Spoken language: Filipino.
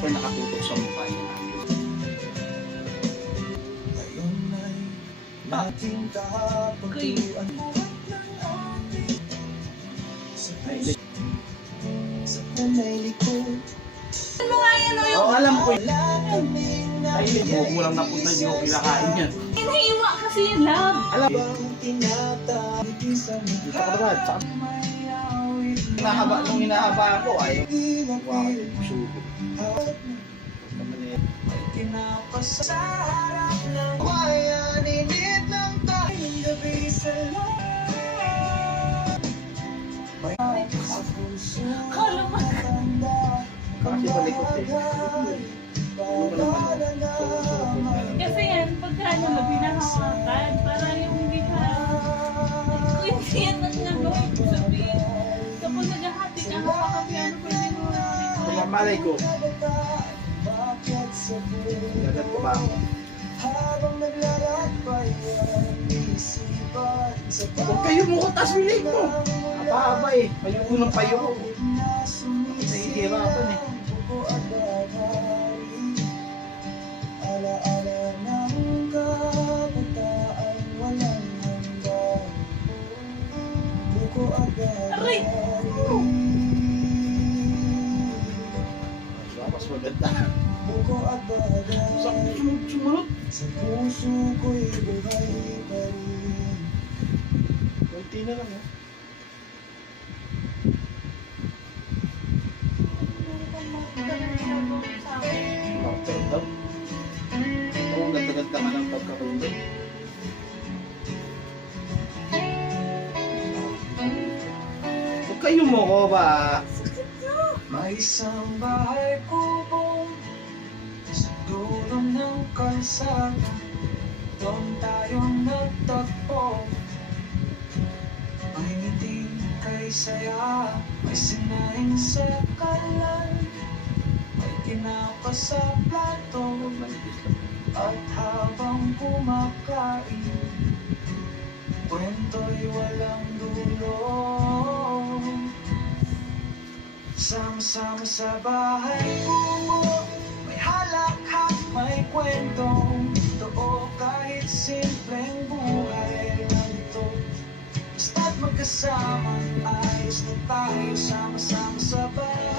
super nakatutok sa mukha niya namin. Ano nga yan o yung... Oo, alam ko yun. Ay, buhok mo lang napunta, hindi ko kinakain yan. Inahiwa kasi yung love. Alam mo, nung hinahaba ako, ayaw. Wow, sugo. Kala mo. Kasi balikot eh. Kasi yan, pagka ano, binahawakan, para yung hindi ka... Kung hindi yan ang nagawin ko sabihin. Kapag naghahati ka, hawakan ka, ano pwede mo Kaya malay ko. Gagat ko ba ako? Huwag kayo mo ko, tas bilig mo. Haba-haba eh. Mayuko ng payo ko. Nahihirapan eh. Aray! Mas maganda. Sumunod. Sa puso ko'y buhay pa rin. Kunti na lang eh. Bakit daw? Oo, ganda-ganda ka ng pagkakulong. Huwag kayo mo ko ba? May isang bahay kubong sa dulo ng kalsada. Doon tayo nagtagpo. May ngiti kay saya, may sinaing sa kalan, may tinapa sa plato. At habang kumakain, kwento'y walang dulo. Sama-sama sa bahay kubo, may halakhak, may kwentong totoo. Kahit simpleng buhay lang ito, basta't magkasama, ayos na tayo. Sama-sama sa bahay